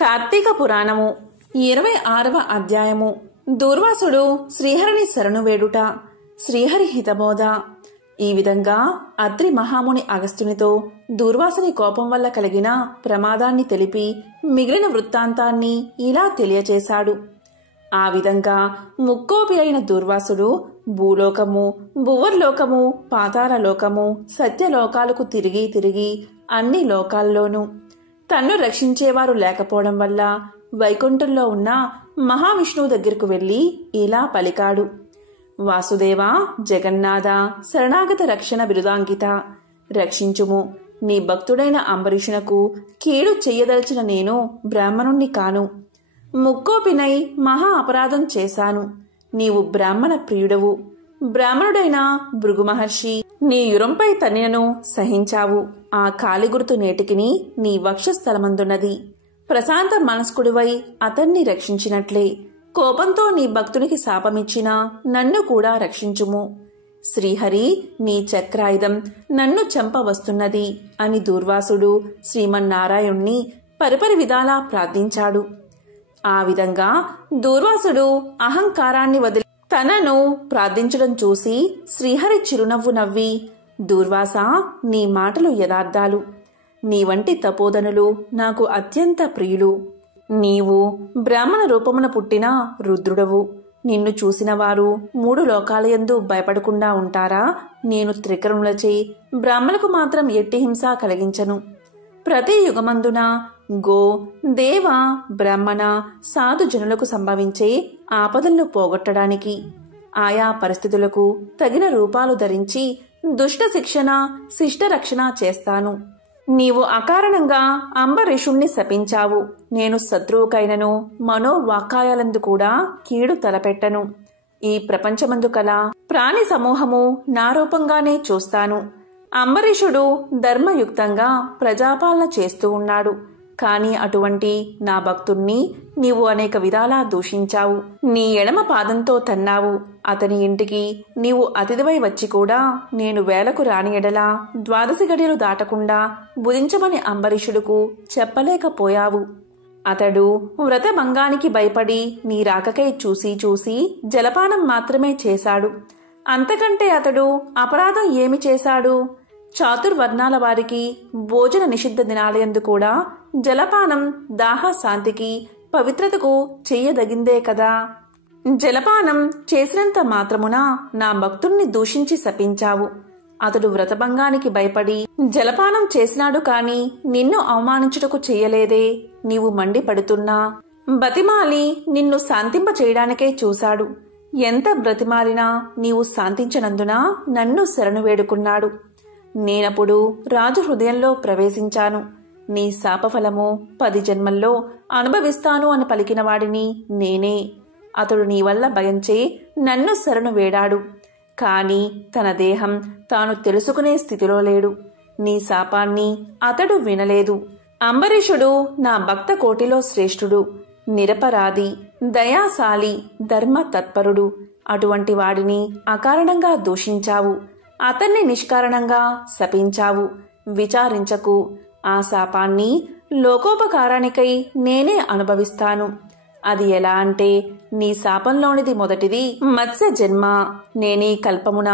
కార్తీక పురాణము 26వ అధ్యాయము. దూర్వాసుడు శ్రీహరిని శరణు వేడుట. శ్రీహరి హితబోధ. ఈ విధంగా అత్రి మహాముని అగస్త్యునితో దూర్వాసుని కోపం వల్ల కలిగిన ప్రమాదాన్ని తెలిపి మిగిలిన వృత్తాంతాన్ని ఇలా తెలియచేశాడు. ఆ విధంగా ముక్కోపి అయిన దూర్వాసుడు భూలోకము, భువర్లోకము, పాతాళలోకము, సత్యలోకాలకు తిరిగి తిరిగి అన్ని లోకాల్లోనూ తన్ను రక్షించేవారు లేకపోవడం వల్ల వైకుంఠంలో ఉన్న మహావిష్ణువు దగ్గరకు వెళ్లి ఇలా పలికాడు. వాసుదేవ, జగన్నాథ, శరణాగత రక్షణ బిరుదాంకిత, రక్షించుము. నీ భక్తుడైన అంబరీషునకు కీడు చెయ్యదలిచిన నేను బ్రాహ్మణుణ్ణి కాను. ముక్కోపినై మహా అపరాధం చేశాను. నీవు బ్రాహ్మణ ప్రియుడవు. బ్రాహ్మణుడైన భృగు మహర్షి నీ యురంపై తన్నినను సహించావు. ఆ కాలిగుర్తు నేటికిని నీ వక్షస్థలమందున్నది. ప్రశాంత మనస్కుడివై అతన్ని రక్షించినట్లే కోపంతో నీ భక్తునికి శాపమిచ్చినా నన్ను కూడా రక్షించుము. శ్రీహరి, నీ చక్రాయుధం నన్ను చంపవస్తున్నది అని దూర్వాసుడు శ్రీమన్నారాయణ్ణి పరిపరి విధాలా ప్రార్థించాడు. ఆ విధంగా దూర్వాసుడు అహంకారాన్ని వదిలి తనను ప్రార్థించడం చూసి శ్రీహరి చిరునవ్వు నవ్వి, దూర్వాసా, నీ మాటలు యథార్థాలు. నీ వంటి తపోధనులు నాకు అత్యంత ప్రియులు. నీవు బ్రాహ్మణ రూపమున పుట్టిన రుద్రుడవు. నిన్ను చూసిన వారు 3 లోకాలయందు భయపడకుండా ఉంటారా? నేను త్రికరణులచే బ్రాహ్మణులకు మాత్రం ఎట్టి హింస కలిగించను. ప్రతి యుగమందున గో, దేవ, బ్రాహ్మణ, సాధు జనులకు సంభవించే ఆపదలను పోగొట్టడానికి ఆయా పరిస్థితులకు తగిన రూపాలు ధరించి దుష్ట శిక్షణ, శిష్ట రక్షణ చేస్తాను. నీవు అకారణంగా అంబరీషుణ్ణి శపించావు. నేను శత్రువుకైనను మనోవాకాయాలందు కూడా కీడు తలపెట్టను. ఈ ప్రపంచమందు కల ప్రాణి సమూహము నా రూపంగానే చూస్తాను. అంబరీషుడు ధర్మయుక్తంగా ప్రజాపాలన చేస్తూ ఉన్నాడు. కాని అటువంటి నా భక్తుణ్ణి నీవు అనేక విధాలా దూషించావు. నీ ఎడమ పాదంతో తన్నావు. అతని ఇంటికి నీవు అతిథివై వచ్చి కూడా నేను వేలకు రాని ఎడలా 12 గడియలు దాటకుండా బుధించమని అంబరీషుడుకు చెప్పలేకపోయావు. అతడు వ్రతభంగానికి భయపడి నీ రాకకై చూసి చూసి జలపానం మాత్రమే చేశాడు. అంతకంటే అతడు అపరాధం ఏమి చేశాడు? చాతుర్వర్ణాల వారికి భోజన నిషిద్ధ దినాలయందు కూడా జలపానం దాహ శాంతికి, పవిత్రతకు చెయ్యదగిందే కదా. జలపానం చేసినంత మాత్రమున నా భక్తుణ్ణి దూషించి శపించావు. అతడు వ్రతభంగానికి భయపడి జలపానం చేసినాడు కాని నిన్ను అవమానించుటకు చెయ్యలేదే. నీవు మండిపడుతున్నా బతిమాలి నిన్ను శాంతింప చేయడానికే చూశాడు. ఎంత బ్రతిమాలినా నీవు శాంతించనందున నన్ను శరణు వేడుకున్నాడు. నేనప్పుడు రాజు హృదయంలో ప్రవేశించాను. నీ శాపఫలము 10 జన్మల్లో అనుభవిస్తాను అని పలికిన వాడిని నేనే. అతడు నీ వల్ల భయంచే నన్ను శరణు వేడాడు. కాని తన దేహం తాను తెలుసుకునే స్థితిలో లేడు. నీ శాపాన్ని అతడు వినలేదు. అంబరీషుడు నా భక్త కోటిలో శ్రేష్ఠుడు, నిరపరాధి, దయాశాలి, ధర్మ తత్పరుడు. అటువంటి వాడిని అకారణంగా దూషించావు. అతన్ని నిష్కారణంగా శపించావు. విచారించకు. ఆ శాపాన్ని లోకోపకారానికై నేనే అనుభవిస్తాను. అది ఎలా అంటే, నీ శాపంలోనిది మొదటిది మత్స్య జన్మ. నేనీ కల్పమున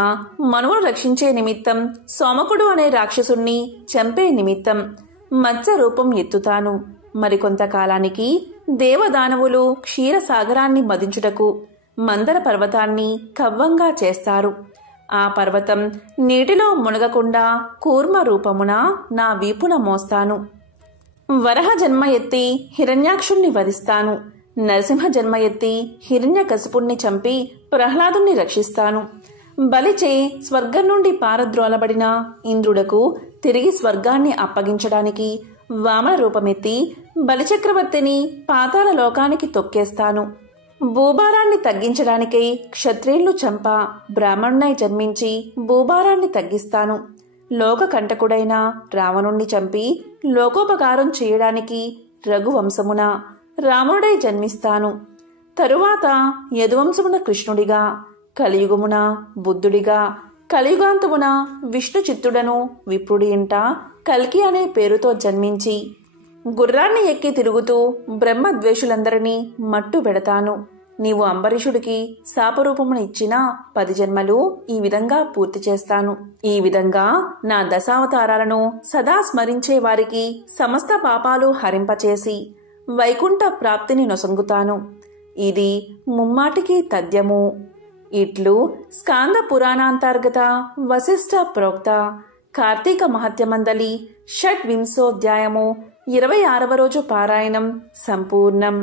మనువును రక్షించే నిమిత్తం సోమకుడు అనే రాక్షసుణ్ణి చంపే నిమిత్తం మత్స్య రూపం ఎత్తుతాను. మరికొంతకాలానికి దేవదానవులు క్షీరసాగరాన్ని మదించుటకు మందర పర్వతాన్ని కవ్వంగా చేస్తారు. ఆ పర్వతం నీటిలో మునగకుండా కూర్మ రూపమున నా వీపున మోస్తాను. వరహ జన్మ ఎత్తి హిరణ్యాక్షుణ్ణి వధిస్తాను. నరసింహ జన్మ ఎత్తి హిరణ్యకశిపుణ్ణి చంపి ప్రహ్లాదుణ్ణి రక్షిస్తాను. బలిచే స్వర్గం నుండి పారద్రోలబడిన ఇంద్రుడకు తిరిగి స్వర్గాన్ని అప్పగించడానికి వామన రూపమెత్తి బలిచక్రవర్తిని పాతాళ లోకానికి తొక్కేస్తాను. భూభారాన్ని తగ్గించడానికై క్షత్రియులను చంప బ్రాహ్మణునై జన్మించి భూభారాన్ని తగ్గిస్తాను. లోకకంటకుడైన రావణుణ్ణి చంపి లోకోపకారం చేయడానికి రఘువంశమున రాముడై జన్మిస్తాను. తరువాత యదువంశమున కృష్ణుడిగా, కలియుగమున బుద్ధుడిగా, కలియుగాంతమున విష్ణు చిత్తుడను విప్రుడి ఇంట కల్కి అనే పేరుతో జన్మించి గుర్రాన్ని ఎక్కి తిరుగుతూ బ్రహ్మద్వేషులందరినీ మట్టు పెడతాను. నీవు అంబరీషుడికి శాపరూపమును ఇచ్చిన 10 జన్మలు ఈ విధంగా పూర్తి చేస్తాను. ఈ విధంగా నా దశావతారాలను సదా స్మరించే వారికి సమస్త పాపాలు హరింపచేసి వైకుంఠ ప్రాప్తిని నొసంగుతాను. ఇది ముమ్మాటికి తథ్యము. ఇట్లు స్కాంద పురాణాంతర్గత వశిష్ఠ ప్రోక్త కార్తీక మహత్యమందలి షడ్వింశోధ్యాయము 26వ రోజు పారాయణం సంపూర్ణం.